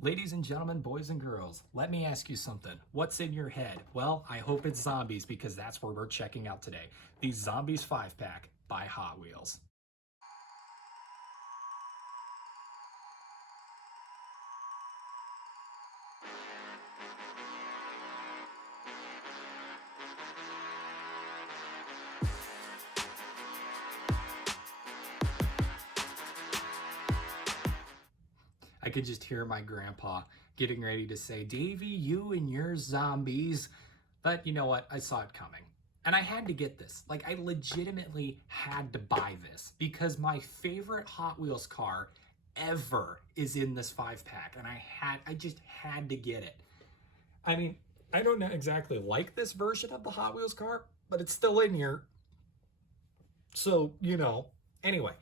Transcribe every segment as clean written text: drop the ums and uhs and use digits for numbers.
Ladies and gentlemen, boys and girls, let me ask you something. What's in your head? Well, I hope it's zombies because that's where we're checking out today. The Zombies 5-pack by Hot Wheels. I could just hear my grandpa getting ready to say, Davey, you and your zombies. But you know what? I saw it coming. And I had to get this. Like, I legitimately had to buy this because my favorite Hot Wheels car ever is in this 5-pack. And I just had to get it. I mean, I don't exactly like this version of the Hot Wheels car, but it's still in here. So, anyway.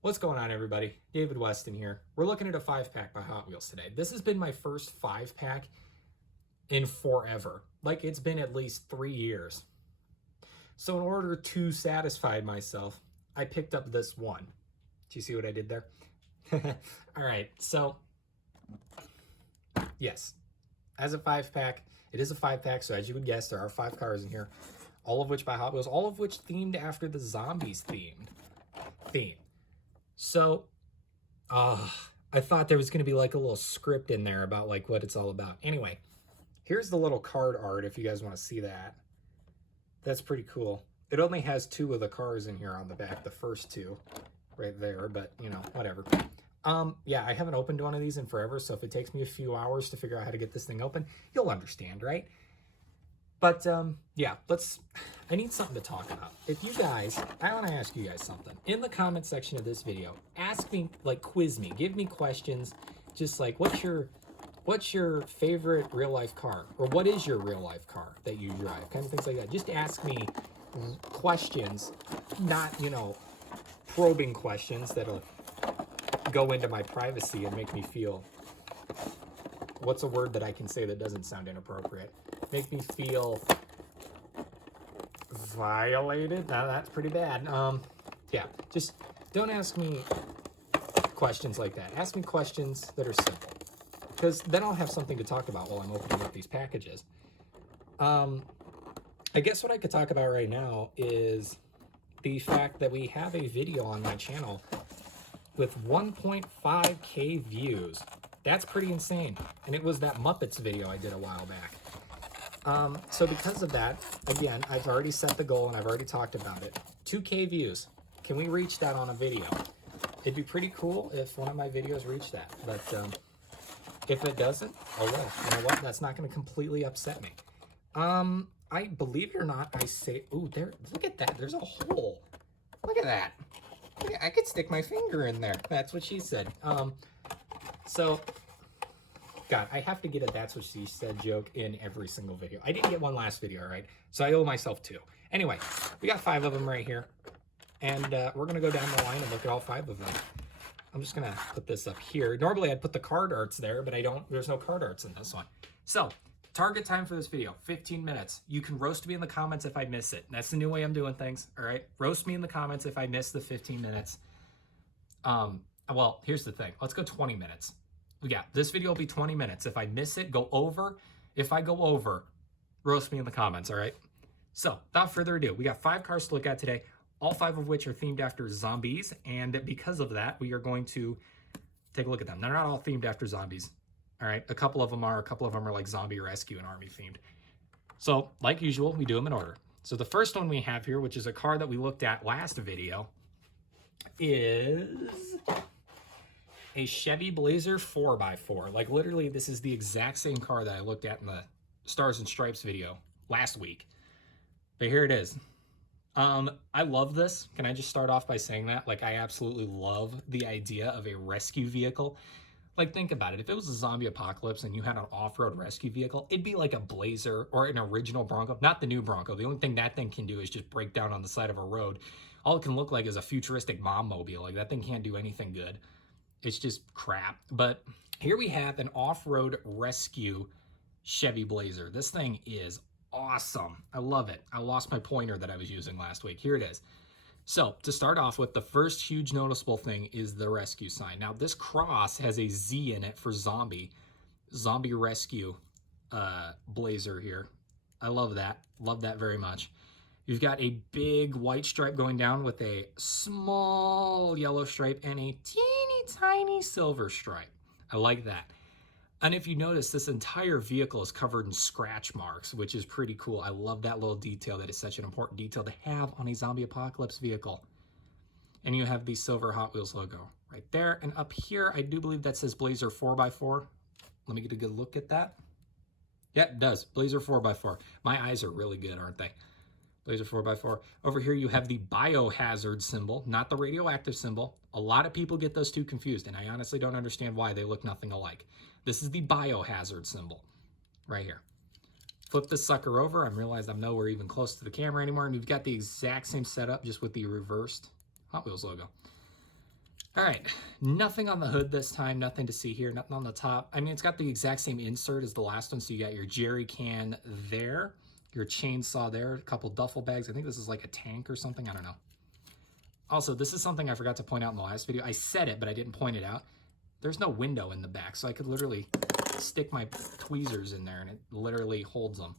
What's going on, everybody? David Weston here. We're looking at a 5-pack by Hot Wheels today. This has been my first 5-pack in forever. Like, it's been at least 3 years. So in order to satisfy myself, I picked up this one. Do you see what I did there? All right, so yes, as a 5-pack, it is a 5-pack, so as you would guess, there are 5 cars in here, all of which by Hot Wheels, all of which themed after the zombies theme. So, I thought there was going to be like a little script in there about like what it's all about. Anyway, here's the little card art if you guys want to see that. That's pretty cool. It only has 2 of the cars in here on the back, the first 2 right there, but whatever. Yeah, I haven't opened one of these in forever, so if it takes me a few hours to figure out how to get this thing open, you'll understand, right? But, yeah, I need something to talk about. If you guys, I want to ask you guys something. In the comment section of this video, ask me, like, quiz me, give me questions, just like, what's your favorite real-life car? Or what is your real-life car that you drive? Kind of things like that. Just ask me questions, not, probing questions that'll go into my privacy and make me feel, what's a word that I can say that doesn't sound inappropriate? Make me feel violated. Now that's pretty bad. Yeah, just don't ask me questions like that. Ask me questions that are simple, because then I'll have something to talk about while I'm opening up these packages. I guess what I could talk about right now is the fact that we have a video on my channel with 1.5K views. That's pretty insane. And it was that Muppets video I did a while back. So because of that, again, I've already set the goal and I've already talked about it. 2K views. Can we reach that on a video? It'd be pretty cool if one of my videos reached that. But if it doesn't, oh well. You know what? That's not going to completely upset me. I believe it or not, I say, ooh, there. Look at that. There's a hole. Look at that. I could stick my finger in there. That's what she said. So, God, I have to get a that's what she said joke in every single video. I didn't get one last video, all right? So I owe myself 2. Anyway, we got 5 of them right here. And we're going to go down the line and look at all 5 of them. I'm just going to put this up here. Normally, I'd put the card arts there, but I don't. There's no card arts in this one. So, target time for this video, 15 minutes. You can roast me in the comments if I miss it. That's the new way I'm doing things, all right? Roast me in the comments if I miss the 15 minutes. Well, here's the thing. Let's go 20 minutes. Yeah, this video will be 20 minutes. If I miss it, go over. If I go over, roast me in the comments, all right? So, without further ado, we got 5 cars to look at today, all 5 of which are themed after zombies, and because of that, we are going to take a look at them. They're not all themed after zombies, all right? A couple of them are like zombie rescue and army themed. So, like usual, we do them in order. So, the first one we have here, which is a car that we looked at last video, is a Chevy Blazer 4x4. Like, literally, this is the exact same car that I looked at in the Stars and Stripes video last week. But here it is. I love this. Can I just start off by saying that? Like, I absolutely love the idea of a rescue vehicle. Like, think about it. If it was a zombie apocalypse and you had an off-road rescue vehicle, it'd be like a Blazer or an original Bronco. Not the new Bronco. The only thing that thing can do is just break down on the side of a road. All it can look like is a futuristic mom mobile. Like, that thing can't do anything good. It's just crap. But here we have an off-road rescue Chevy Blazer. This thing is awesome. I love it. I lost my pointer that I was using last week. Here it is. So to start off with, the first huge noticeable thing is the rescue sign. Now this cross has a Z in it for zombie rescue Blazer here. I love that. Love that very much. You've got a big white stripe going down with a small yellow stripe and a teeny tiny silver stripe. I like that. And if you notice, this entire vehicle is covered in scratch marks, which is pretty cool. I love that little detail. That is such an important detail to have on a zombie apocalypse vehicle. And you have the silver Hot Wheels logo right there. And up here, I do believe that says Blazer 4x4. Let me get a good look at that. Yeah, it does. Blazer 4x4. My eyes are really good, aren't they? Blazer 4x4. Over here, you have the biohazard symbol, not the radioactive symbol. A lot of people get those two confused, and I honestly don't understand why. They look nothing alike. This is the biohazard symbol right here. Flip this sucker over. I realized I'm nowhere even close to the camera anymore, and we've got the exact same setup, just with the reversed Hot Wheels logo. All right, nothing on the hood this time, nothing to see here, nothing on the top. I mean, it's got the exact same insert as the last one, so you got your jerry can there, your chainsaw there, a couple duffel bags. I think this is like a tank or something, I don't know. Also, this is something I forgot to point out in the last video. I said it, but I didn't point it out. There's no window in the back, so I could literally stick my tweezers in there and it literally holds them.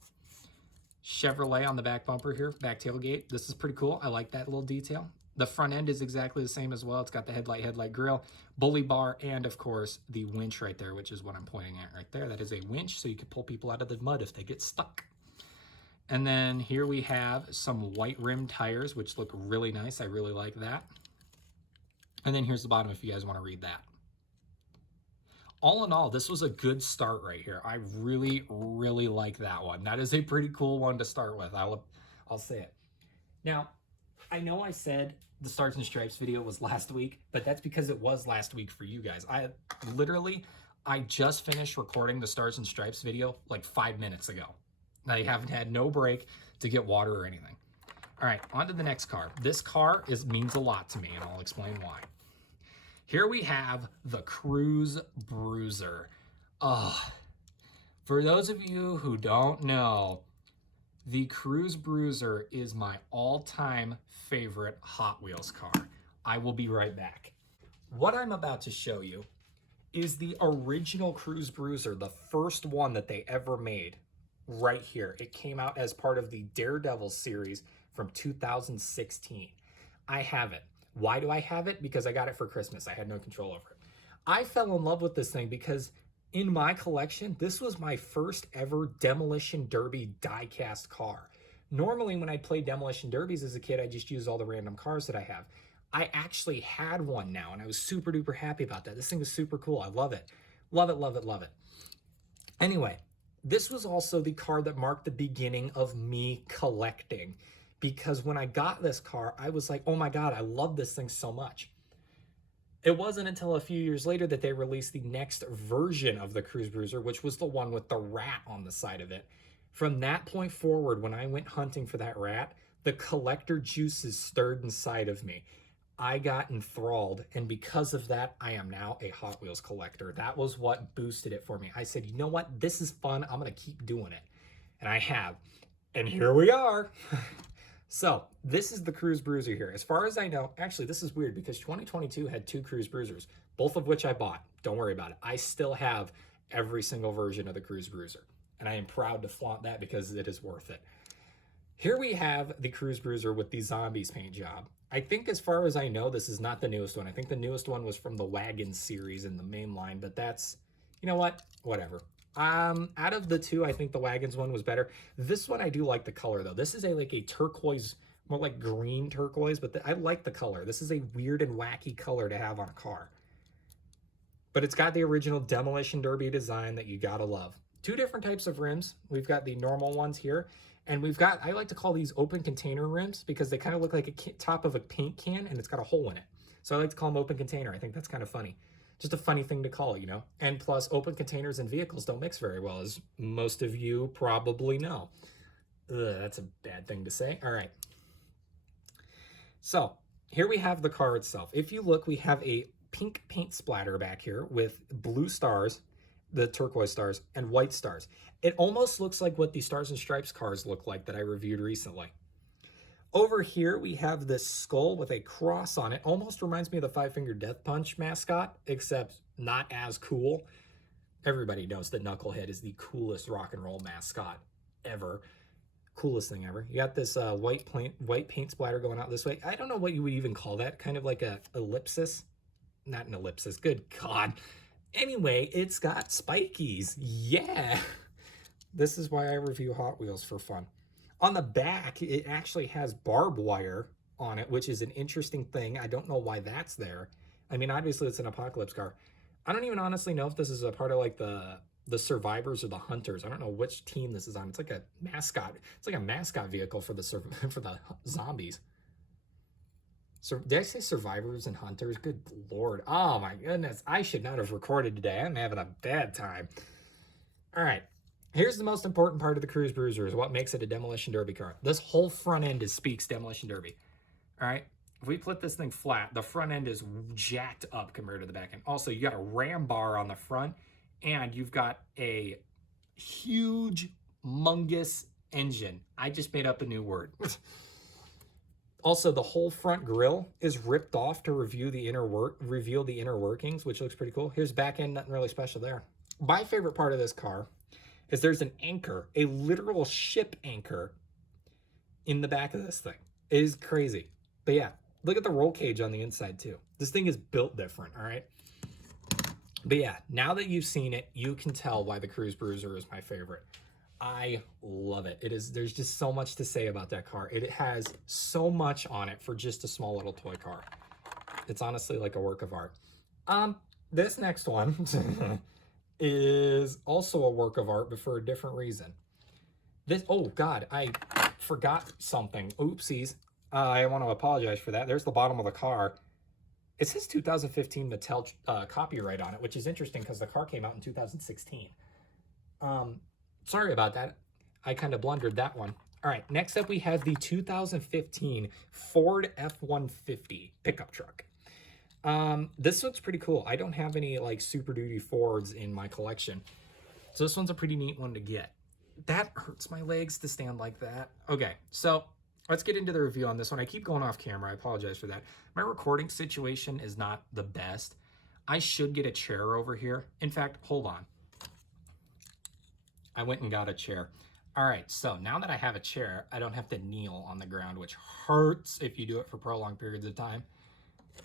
Chevrolet on the back bumper here, back tailgate. This is pretty cool. I like that little detail. The front end is exactly the same as well. It's got the headlight grill, bully bar, and of course the winch right there, which is what I'm pointing at right there. That is a winch, so you can pull people out of the mud if they get stuck. And then here we have some white rim tires, which look really nice. I really like that. And then here's the bottom if you guys want to read that. All in all, this was a good start right here. I really, really like that one. That is a pretty cool one to start with. I'll say it. Now, I know I said the Stars and Stripes video was last week, but that's because it was last week for you guys. I just finished recording the Stars and Stripes video like 5 minutes ago. I haven't had no break to get water or anything. All right, on to the next car. This car means a lot to me, and I'll explain why. Here we have the Cruise Bruiser. For those of you who don't know, the Cruise Bruiser is my all-time favorite Hot Wheels car. I will be right back. What I'm about to show you is the original Cruise Bruiser, the first one that they ever made, right here. It came out as part of the Daredevil series from 2016. I have it. Why do I have it? Because I got it for Christmas. I had no control over it. I fell in love with this thing because in my collection, this was my first ever Demolition Derby die-cast car. Normally, when I played Demolition Derbies as a kid, I just used all the random cars that I have. I actually had one now, and I was super duper happy about that. This thing is super cool. I love it. Love it, love it, love it. Anyway, this was also the car that marked the beginning of me collecting, because when I got this car, I was like, oh my God, I love this thing so much. It wasn't until a few years later that they released the next version of the Cruise Bruiser, which was the one with the rat on the side of it. From that point forward, when I went hunting for that rat, the collector juices stirred inside of me. I got enthralled, and because of that, I am now a Hot Wheels collector. That was what boosted it for me. I said, you know what? This is fun. I'm going to keep doing it. And I have. And here we are. So this is the Cruise Bruiser here. As far as I know, actually, this is weird because 2022 had 2 Cruise Bruisers, both of which I bought. Don't worry about it. I still have every single version of the Cruise Bruiser, and I am proud to flaunt that because it is worth it. Here we have the Cruise Bruiser with the Zombies paint job. I think as far as I know, this is not the newest one. I think the newest one was from the Wagon series in the main line, but that's, you know what? Whatever. Out of the 2, I think the Wagons one was better. This one, I do like the color though. This is like a turquoise, more like green turquoise, but I like the color. This is a weird and wacky color to have on a car. But it's got the original Demolition Derby design that you gotta love. 2 different types of rims. We've got the normal ones here, and we've got, I like to call these open container rims because they kind of look like a top of a paint can and it's got a hole in it. So I like to call them open container. I think that's kind of funny. Just a funny thing to call, you know? And plus, open containers and vehicles don't mix very well, as most of you probably know. Ugh, that's a bad thing to say. All right. So here we have the car itself. If you look, we have a pink paint splatter back here with blue stars, the turquoise stars, and white stars. It almost looks like what the Stars and Stripes cars look like that I reviewed recently. Over here, we have this skull with a cross on it. Almost reminds me of the Five Finger Death Punch mascot, except not as cool. Everybody knows that Knucklehead is the coolest rock and roll mascot ever. Coolest thing ever. You got this white paint splatter going out this way. I don't know what you would even call that. Kind of like a ellipsis. Not an ellipsis. Good God. Anyway, it's got spikies. Yeah. This is why I review Hot Wheels, for fun. On the back, it actually has barbed wire on it, which is an interesting thing. I don't know why that's there. I mean, obviously it's an Apocalypse car. I don't even honestly know if this is a part of like the survivors or the hunters. I don't know which team this is on. It's like a mascot. It's like a mascot vehicle for the zombies. So did I say survivors and hunters? Good Lord. Oh my goodness. I should not have recorded today. I'm having a bad time. All right. Here's the most important part of the Cruise Bruiser, is what makes it a Demolition Derby car. This whole front end speaks Demolition Derby. All right. If we put this thing flat, the front end is jacked up compared to the back end. Also, you got a ram bar on the front, and you've got a huge, humongous engine. I just made up a new word. Also, the whole front grille is ripped off to reveal the inner workings, which looks pretty cool. Here's back end, nothing really special there. My favorite part of this car is there's an anchor, a literal ship anchor in the back of this thing. It is crazy. But yeah, look at the roll cage on the inside too. This thing is built different, all right? But yeah, now that you've seen it, you can tell why the Cruise Bruiser is my favorite. I love it. There's just so much to say about that car. It has so much on it for just a small little toy car. It's honestly like a work of art. This next one is also a work of art, but for a different reason. Oh God, I forgot something. Oopsies. I want to apologize for that. There's the bottom of the car. It says 2015 Mattel copyright on it, which is interesting because the car came out in 2016. Sorry about that. I kind of blundered that one. All right, next up we have the 2015 Ford F-150 pickup truck. This looks pretty cool. I don't have any like Super Duty Fords in my collection, so this one's a pretty neat one to get. That hurts my legs to stand like that. Okay, so let's get into the review on this one. I keep going off camera. I apologize for that. My recording situation is not the best. I should get a chair over here. In fact, hold on. I went and got a chair. All right, so now that I have a chair, I don't have to kneel on the ground, which hurts if you do it for prolonged periods of time.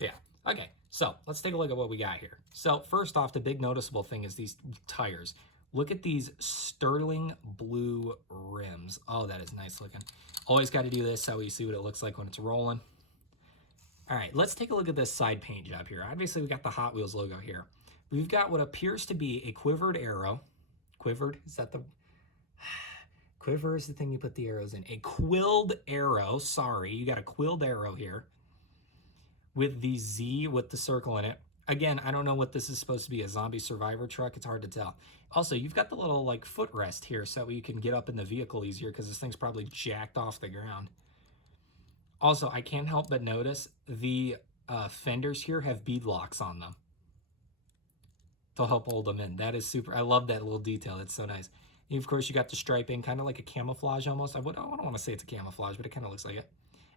Yeah, okay, so let's take a look at what we got here. So first off, the big noticeable thing is these tires. Look at these sterling blue rims. Oh, that is nice looking. Always got to do this so you see what it looks like when it's rolling. All right, let's take a look at this side paint job here. Obviously, we got the Hot Wheels logo here. We've got what appears to be a quivered arrow. Quivered? Is that the... Quiver is the thing you put the arrows in. A quilled arrow. Sorry, you got a quilled arrow here with the Z with the circle in it. Again, I don't know what this is supposed to be, a zombie survivor truck. It's hard to tell. Also, you've got the little like footrest here so you can get up in the vehicle easier because this thing's probably jacked off the ground. Also, I can't help but notice the fenders here have bead locks on them to help hold them in. That is super. I love that little detail. It's so nice. And of course, you got the striping, kind of like a camouflage almost. I don't want to say it's a camouflage, but it kind of looks like it.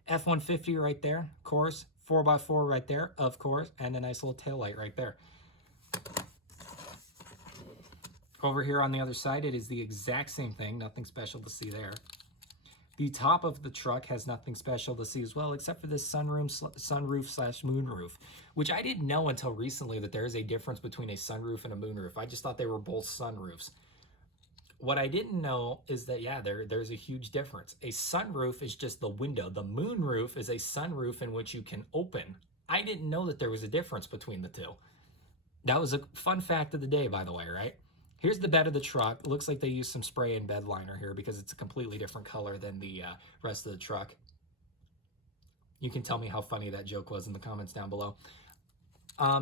F-150 right there, of course. 4x4 right there, of course. And a nice little taillight right there. Over here on the other side, it is the exact same thing. Nothing special to see there. The top of the truck has nothing special to see as well, except for this sunroof slash moonroof, which I didn't know until recently that there is a difference between a sunroof and a moonroof. I just thought they were both sunroofs. What I didn't know is that, yeah, there's a huge difference. A sunroof is just the window. The moonroof is a sunroof in which you can open. I didn't know that there was a difference between the two. That was a fun fact of the day, by the way, right? Here's the bed of the truck. It looks like they used some spray and bed liner here because it's a completely different color than the rest of the truck. You can tell me how funny that joke was in the comments down below.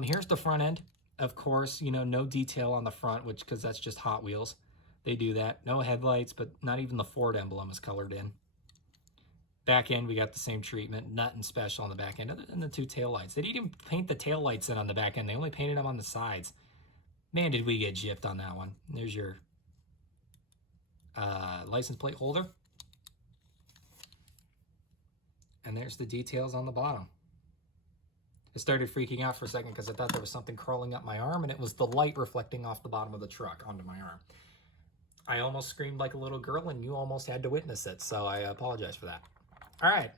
Here's the front end. Of course, you know, no detail on the front, because that's just Hot Wheels. They do that. No headlights, but not even the Ford emblem is colored in. Back end, we got the same treatment. Nothing special on the back end other than the two taillights. They didn't even paint the taillights in on the back end. They only painted them on the sides. Man, did we get gypped on that one. There's your license plate holder. And there's the details on the bottom. I started freaking out for a second because I thought there was something crawling up my arm, and it was the light reflecting off the bottom of the truck onto my arm. I almost screamed like a little girl, and you almost had to witness it, so I apologize for that. All right,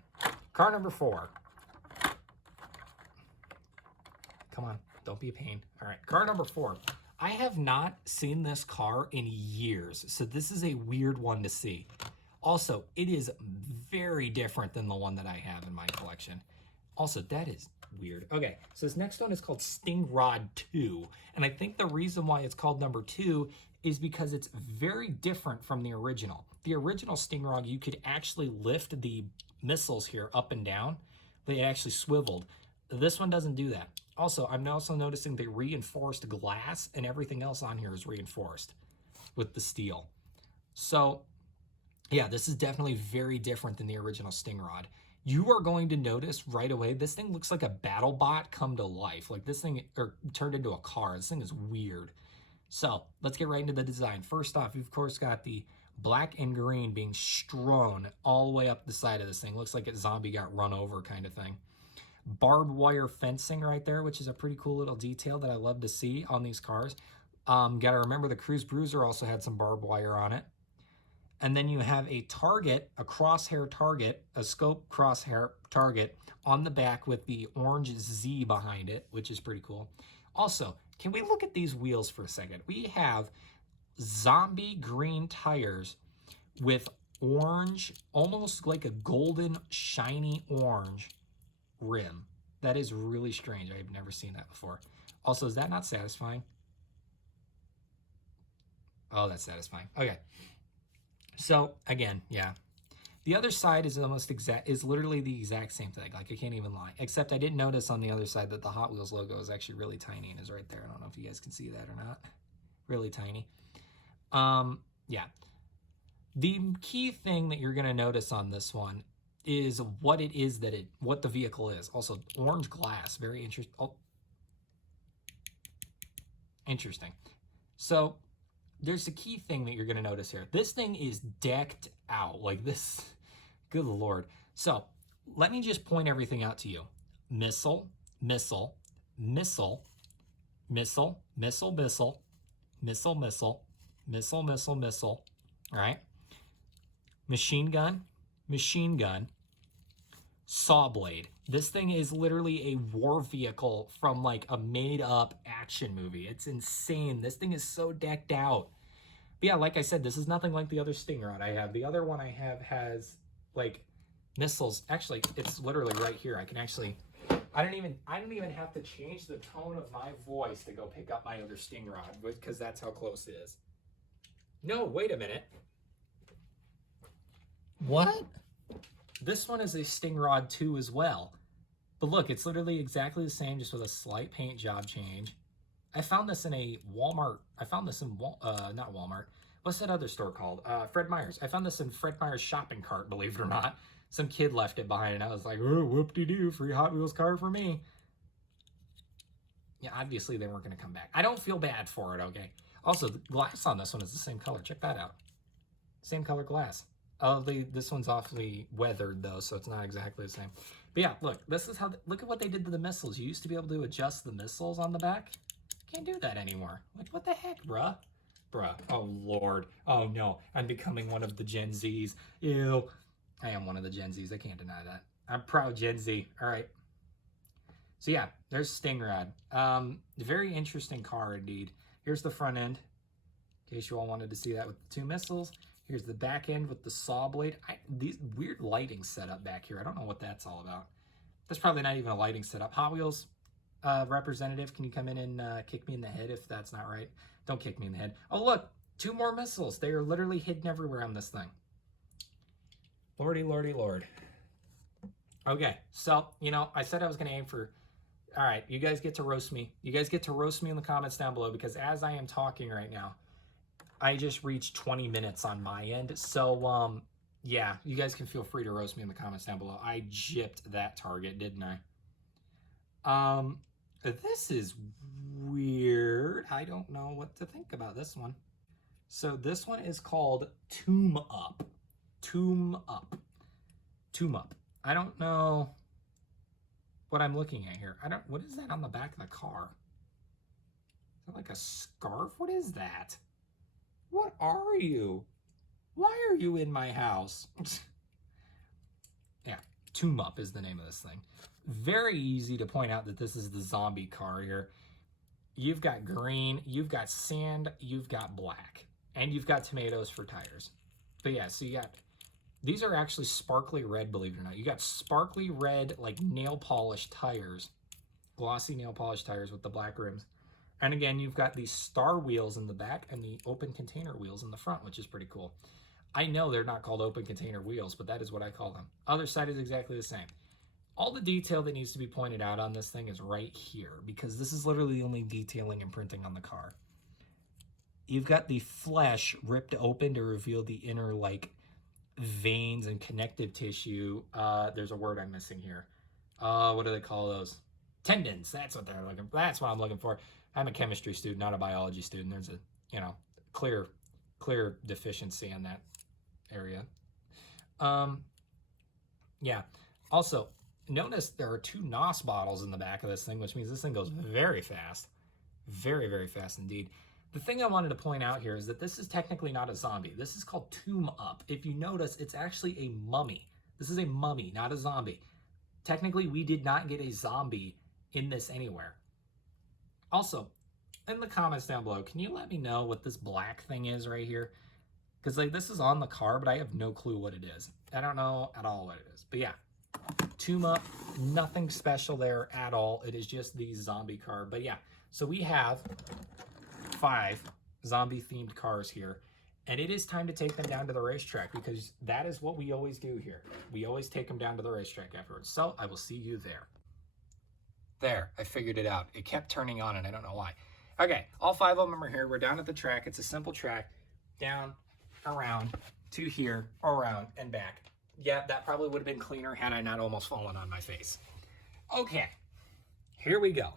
car number 4. Come on, don't be a pain. All right, car number 4. I have not seen this car in years, so this is a weird one to see. Also, it is very different than the one that I have in my collection. Also, that is weird. Okay, so this next one is called Stingrod 2, and I think the reason why it's called number 2 is because it's very different from the original. The original Stingrod, you could actually lift the missiles here up and down. They actually swiveled. This one doesn't do that. Also, I'm also noticing the reinforced glass, and everything else on here is reinforced with the steel. So, yeah, this is definitely very different than the original Stingrod. You are going to notice right away, this thing looks like a battle bot come to life. Like this thing turned into a car. This thing is weird. So let's get right into the design. First off, you've of course got the black and green being strewn all the way up the side of this thing. Looks like a zombie got run over kind of thing. Barbed wire fencing right there, which is a pretty cool little detail that I love to see on these cars. Got to remember the Bruiser also had some barbed wire on it. And then you have a target, a crosshair target, a scope crosshair target on the back with the orange Z behind it, which is pretty cool. Also, can we look at these wheels for a second? We have zombie green tires with orange, almost like a golden, shiny orange rim. That is really strange. I've never seen that before. Also, is that not satisfying? Oh, that's satisfying. Okay. So again, yeah, the other side is literally the exact same thing. Like I can't even lie, except I didn't notice on the other side that the Hot Wheels logo is actually really tiny and is right there. I don't know if you guys can see that or not. Really tiny. Yeah. The key thing that you're going to notice on this one is what it is what the vehicle is. Also, orange glass, very interesting. Oh, interesting. So there's a key thing that you're going to notice here. This thing is decked out like this. Good Lord. So let me just point everything out to you. Missile, missile, missile, missile, missile, missile, missile, missile, missile, missile, missile. All right. Machine gun, saw blade. This thing is literally a war vehicle from like a made-up action movie. It's insane. This thing is so decked out. But yeah, like I said, this is nothing like the other Stingrod I have. The other one I have has like missiles. Actually, it's literally right here. I can actually, I don't even have to change the tone of my voice to go pick up my other Stingrod because that's how close it is. No, wait a minute. What? This one is a Stingrod 2 as well. But look, it's literally exactly the same, just with a slight paint job change. I found this in a Walmart. I found this in, not Walmart. What's that other store called? Fred Meyer's. I found this in Fred Meyer's shopping cart, believe it or not. Some kid left it behind, and I was like, oh, whoop-de-doo, free Hot Wheels car for me. Yeah, obviously they weren't going to come back. I don't feel bad for it, okay? Also, the glass on this one is the same color. Check that out. Same color glass. Oh, this one's awfully weathered though, so it's not exactly the same. But yeah, look, this is how. Look at what they did to the missiles. You used to be able to adjust the missiles on the back. Can't do that anymore. Like, what the heck, bruh? Oh Lord. Oh no, I'm becoming one of the Gen Zs. Ew. I am one of the Gen Zs. I can't deny that. I'm proud Gen Z. All right. So yeah, there's Stingrod. Very interesting car indeed. Here's the front end, in case you all wanted to see that with the 2 missiles. Here's the back end with the saw blade. These weird lighting setup back here. I don't know what that's all about. That's probably not even a lighting setup. Hot Wheels representative, can you come in and kick me in the head if that's not right? Don't kick me in the head. Oh, look, 2 more missiles. They are literally hidden everywhere on this thing. Lordy, lordy, lord. Okay, so, you know, I said I was going to aim for... All right, you guys get to roast me. You guys get to roast me in the comments down below because as I am talking right now, I just reached 20 minutes on my end. So, yeah, you guys can feel free to roast me in the comments down below. I gypped that target, didn't I? This is weird. I don't know what to think about this one. So this one is called Tomb Up. Tomb Up. Tomb Up. I don't know what I'm looking at here. What is that on the back of the car? Is that like a scarf? What is that? What are you? Why are you in my house? Yeah, Tomb Up is the name of this thing. Very easy to point out that this is the zombie car here. You've got green, you've got sand, you've got black, and you've got tomatoes for tires. But yeah, so you got, these are actually sparkly red, believe it or not. You got sparkly red, like nail polish tires, glossy nail polish tires with the black rims. And again, you've got these star wheels in the back and the open container wheels in the front, which is pretty cool. I know they're not called open container wheels, but that is what I call them. Other side is exactly the same. All the detail that needs to be pointed out on this thing is right here, because this is literally the only detailing and printing on the car. You've got the flesh ripped open to reveal the inner, like, veins and connective tissue. There's a word I'm missing here. What do they call those? Tendons. That's what they're looking for. That's what I'm looking for. I'm a chemistry student, not a biology student. There's a, you know, clear deficiency in that area. Yeah. Also, notice there are 2 NOS bottles in the back of this thing, which means this thing goes very fast. Very, very fast indeed. The thing I wanted to point out here is that this is technically not a zombie. This is called Tomb Up. If you notice, it's actually a mummy. This is a mummy, not a zombie. Technically, we did not get a zombie in this anywhere. Also, in the comments down below, can you let me know what this black thing is right here? Because, like, this is on the car, but I have no clue what it is. I don't know at all what it is. But yeah, Tomb Up, nothing special there at all. It is just the zombie car. But yeah, so we have 5 zombie-themed cars here. And it is time to take them down to the racetrack, because that is what we always do here. We always take them down to the racetrack afterwards. So I will see you there. There, I figured it out. It kept turning on and I don't know why. Okay, all 5 of them are here. We're down at the track. It's a simple track. Down, around, to here, around, and back. Yeah, that probably would have been cleaner had I not almost fallen on my face. Okay, here we go.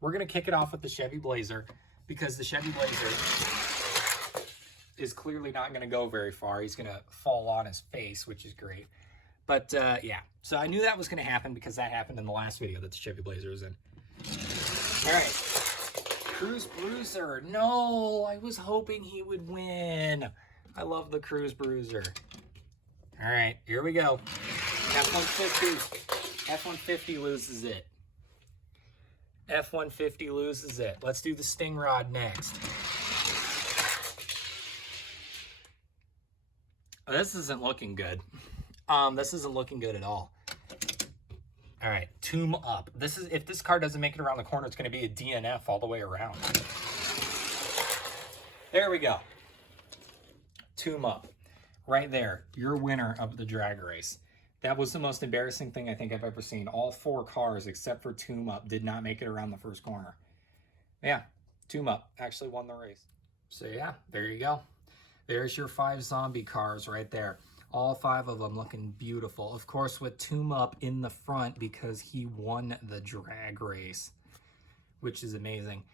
We're going to kick it off with the Chevy Blazer, because the Chevy Blazer is clearly not going to go very far. He's going to fall on his face, which is great. But yeah, so I knew that was going to happen because that happened in the last video that the Chevy Blazer was in. All right, Bruiser. No, I was hoping he would win. I love the Bruiser. All right, here we go. F-150. F-150 loses it. F-150 loses it. Let's do the Sting Rod next. Oh, this isn't looking good. This isn't looking good at all. All right, Tomb Up. This is, if this car doesn't make it around the corner, it's going to be a DNF all the way around. There we go. Tomb Up. Right there, your winner of the drag race. That was the most embarrassing thing I think I've ever seen. All 4 cars, except for Tomb Up, did not make it around the first corner. Yeah, Tomb Up actually won the race. So yeah, there you go. There's your 5 zombie cars right there. All 5 of them looking beautiful. Of course, with Tomb Up in the front because he won the drag race, which is amazing.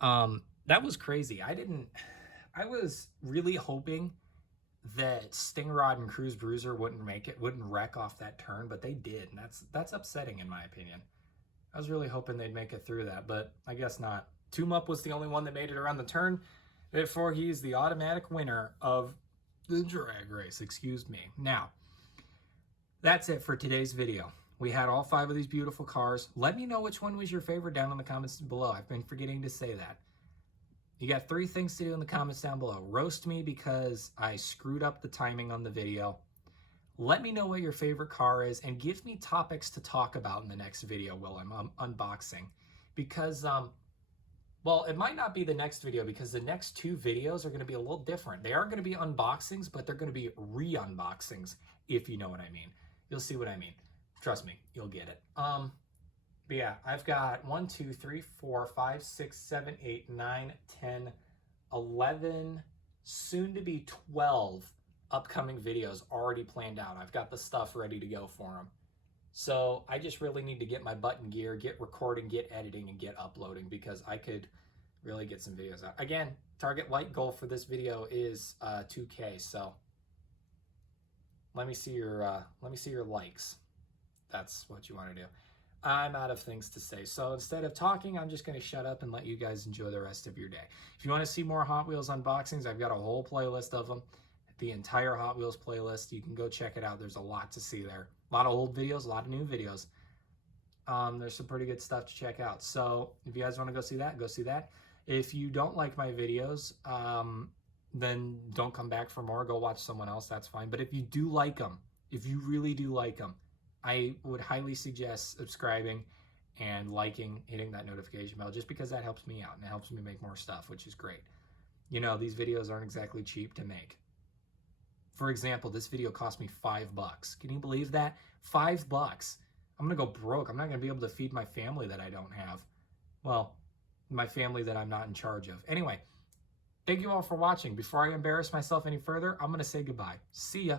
That was crazy. I was really hoping that Stingrod and Bruiser wouldn't make it, wouldn't wreck off that turn, but they did. And that's upsetting in my opinion. I was really hoping they'd make it through that, but I guess not. Tomb Up was the only one that made it around the turn. Therefore, he's the automatic winner of the drag race, excuse me. Now, that's it for today's video. We had all 5 of these beautiful cars. Let me know which one was your favorite down in the comments below. I've been forgetting to say that. You got 3 things to do in the comments down below. Roast me because I screwed up the timing on the video. Let me know what your favorite car is and give me topics to talk about in the next video while I'm unboxing. Because, well, it might not be the next video because the next 2 videos are going to be a little different. They are going to be unboxings, but they're going to be re-unboxings, if you know what I mean. You'll see what I mean. Trust me, you'll get it. But yeah, I've got 1, 2, 3, 4, 5, 6, 7, 8, 9, 10, 11, soon to be 12 upcoming videos already planned out. I've got the stuff ready to go for them. So I just really need to get my butt in gear, get recording, get editing, and get uploading because I could really get some videos out. Again, target like goal for this video is 2K. So let me see your likes. that's what you want to do. I'm out of things to say. So instead of talking, I'm just going to shut up and let you guys enjoy the rest of your day. If you want to see more Hot Wheels unboxings, I've got a whole playlist of them. The entire Hot Wheels playlist. You can go check it out. There's a lot to see there. A lot of old videos, a lot of new videos. There's some pretty good stuff to check out. So if you guys want to go see that, go see that. If you don't like my videos, then don't come back for more. Go watch someone else. That's fine. But if you do like them, if you really do like them, I would highly suggest subscribing and liking, hitting that notification bell, just because that helps me out and it helps me make more stuff, which is great. You know, these videos aren't exactly cheap to make. For example, this video cost me $5. Can you believe that? $5. I'm going to go broke. I'm not going to be able to feed my family that I don't have. Well, my family that I'm not in charge of. Anyway, thank you all for watching. Before I embarrass myself any further, I'm going to say goodbye. See ya.